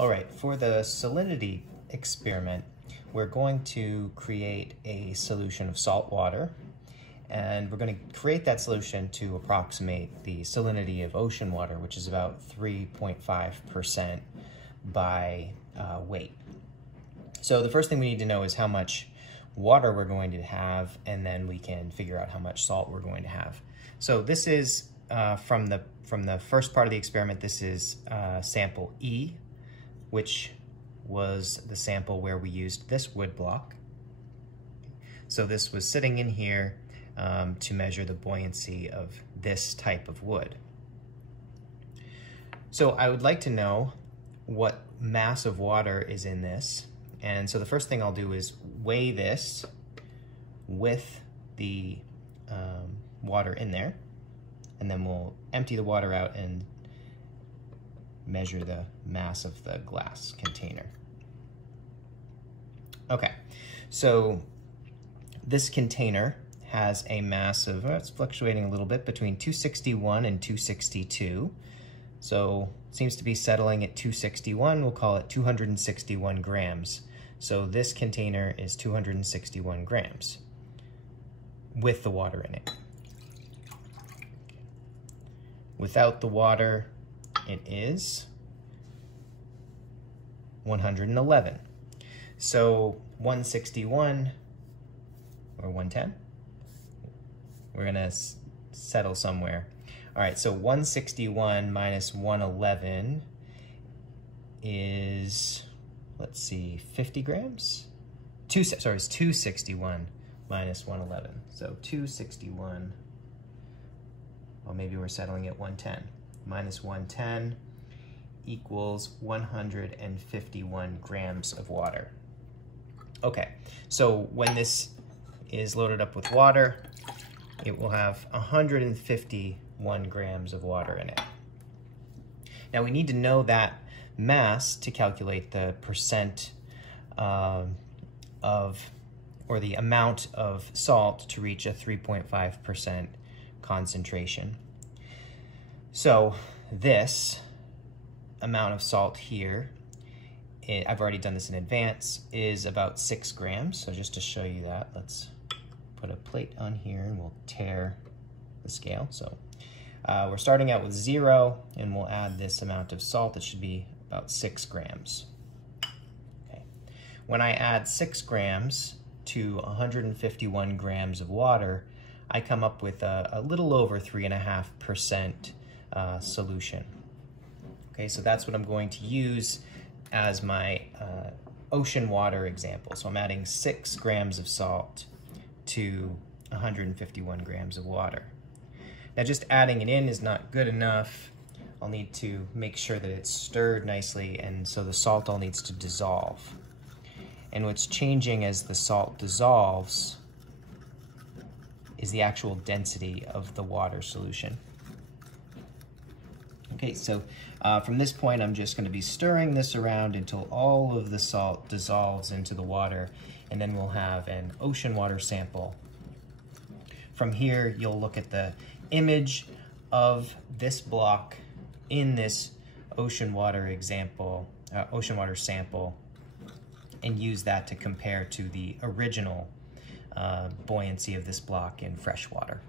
All right, for the salinity experiment, we're going to create a solution of salt water, and we're going to create that solution to approximate the salinity of ocean water, which is about 3.5% by weight. So the first thing we need to know is how much water we're going to have, and then we can figure out how much salt we're going to have. So this is from the first part of the experiment. This is sample E, which was the sample where we used this wood block. So this was sitting in here to measure the buoyancy of this type of wood. So I would like to know what mass of water is in this. And so the first thing I'll do is weigh this with the water in there, and then we'll empty the water out and measure the mass of the glass container. Okay, so this container has a mass of, it's fluctuating a little bit, between 261 and 262. So it seems to be settling at 261. We'll call it 261 grams. So this container is 261 grams with the water in it. Without the water, it is 111. So 161 or 110, we're gonna settle somewhere. All right, so 161 minus 111 is, let's see, 50 grams? It's 261 minus 111. So 261, well, maybe we're settling at 110. Minus 110 equals 151 grams of water. Okay, so when this is loaded up with water, it will have 151 grams of water in it. Now we need to know that mass to calculate the percent or the amount of salt to reach a 3.5% concentration. So this amount of salt here, I've already done this in advance, is about 6 grams. So just to show you that, let's put a plate on here and we'll tear the scale. So we're starting out with 0, and we'll add this amount of salt. It should be about 6 grams. Okay. When I add 6 grams to 151 grams of water, I come up with a little over 3.5% solution. Okay, so that's what I'm going to use as my ocean water example. So I'm adding 6 grams of salt to 151 grams of water. Now just adding it in is not good enough. I'll need to make sure that it's stirred nicely, and so the salt all needs to dissolve. And what's changing as the salt dissolves is the actual density of the water solution. Okay, so from this point, I'm just going to be stirring this around until all of the salt dissolves into the water, and then we'll have an ocean water sample. From here, you'll look at the image of this block in this ocean water example, ocean water sample, and use that to compare to the original buoyancy of this block in fresh water.